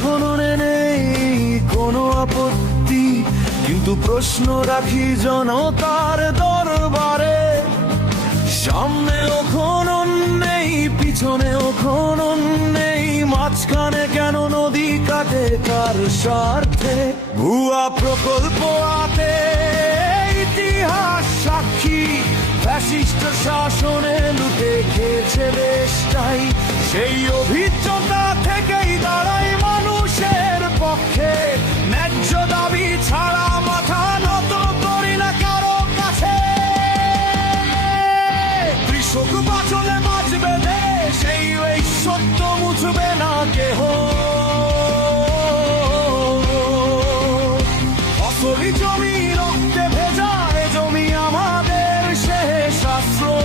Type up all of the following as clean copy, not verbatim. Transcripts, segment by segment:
খননে নেই কোনো আপত্তি, কিন্তু প্রশ্ন রাখি জনতার দরবারে। সামনেও খনন নেই, পিছনেও খনন নেই, মাঝখানে কেন নদী কাটে কার স্বার্থে? ভুয়া প্রকল্প আতে ইতিহাস সাক্ষী, ফ্যাসিস্ট শাসনে লুটে খেয়েছে দেশটাই। সেই অভিজ্ঞতা থেকেই দাঁড়াই মানুষের পক্ষে, ন্যায্য দাবি ছাড়া মাথা নত করি না কারো কাছে। কৃষক বাঁচলে বাঁচবে দেশ, এই সত্য মুছবে না কেহ। ফসলি জমি রক্তে ভেজা, এ জমি আমাদের শেষ আশ্রয়।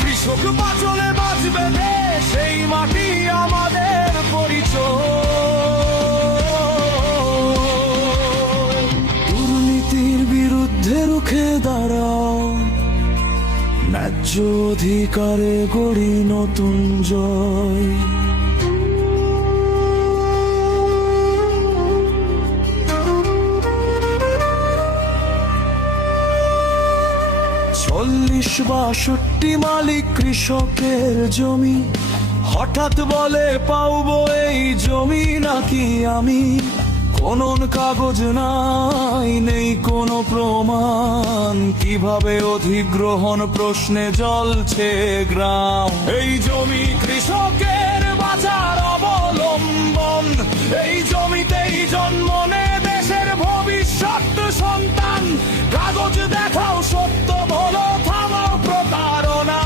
কৃষক বাঁচলে বাঁচবে দেশ, এই মাটি আমাদের পরিচয়। দুর্নীতির বিরুদ্ধে রুখে দাঁড়াও, ন্যায্য অধিকারে গড়ি নতুন জয়। 40-62 মালিক কৃষকের জমি, হঠাৎ বলে পাওবো এই জমি নাকি আমি। খনন কাগজ নাই, নেই কোনো প্রমাণ, কিভাবে অধিগ্রহণ প্রশ্নে জ্বলছে গ্রাম। এই জমি কৃষকের বাঁচার অবলম্বন, এই জমিতেই জন্ম নে দেশের ভবিষ্যৎ সন্তান। কাগজ দেখাও, সত্য বলো, থামাও প্রতারণা।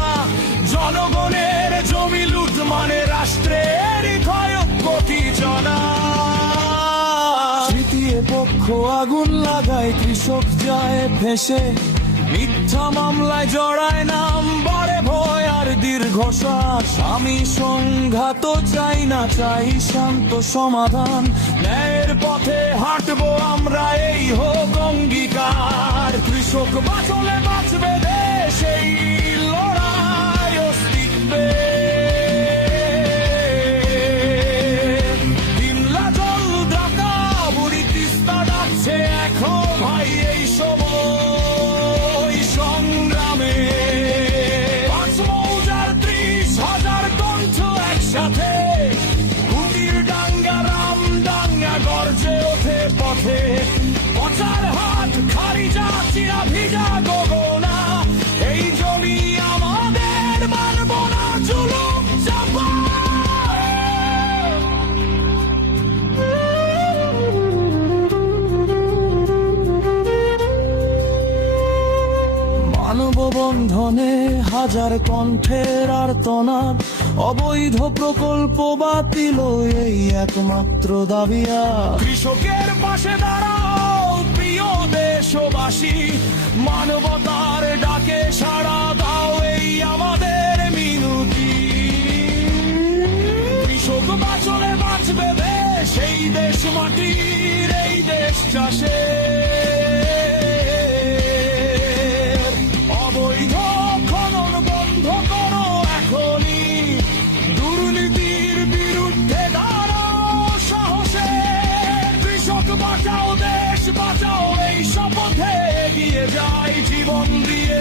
জনগণের জমি লুট মানে রাষ্ট্রের ক্ষয়ক্ষতি জানা। তৃতীয় পক্ষ আগুন লাগায়, কৃষক যায় ভেসে, মিথ্যা মামলায় জড়ায় নাম, বাড়ে ভয় আর দীর্ঘশ্বাস। আমি সংঘাত চাই না, চাই শান্ত সমাধান। ন্যায়ের পথে হাঁটবো আমরা, এই হোক অঙ্গীকার। কৃষক বাঁচলে বাঁচবে দেশ, এই লড়াই অস্তিত্বে। দিনলা জল ডাকা, বুড়ি তিস্তা ডাকছে এখন ভাই এই সময় সংগ্রামে। 5 মৌজার 30,000 কণ্ঠ একসাথে, কুটির ডাঙ্গা রাম ডাঙ্গা গর্জে ওঠে পথে। পচার হাত খারিজা চিরা ভিজা গগনা, এই জমি আমাদের, মানব না জুলুম চাপা। মানববন্ধনে হাজার কণ্ঠের আর্তনাদ, অবৈধ প্রকল্প বাতিল এই একমাত্র দাবি। কৃষকের পাশে দাঁড়াও প্রিয় দেশবাসী, মানবতার ডাকে সাড়া দাও, এই আমাদের মিনতি। কৃষক বাঁচলে বাঁচবে দেশ, এই দেশ মাটির, এই দেশ চাষে। অবৈধ খনন বন্ধ করো এখনই, দুর্নীতির বিরুদ্ধে দাঁড়াও সাহসে। কৃষক বাঁচাও, দেশ বাঁচাও, এই শপথে এগিয়ে যাই জীবন দিয়ে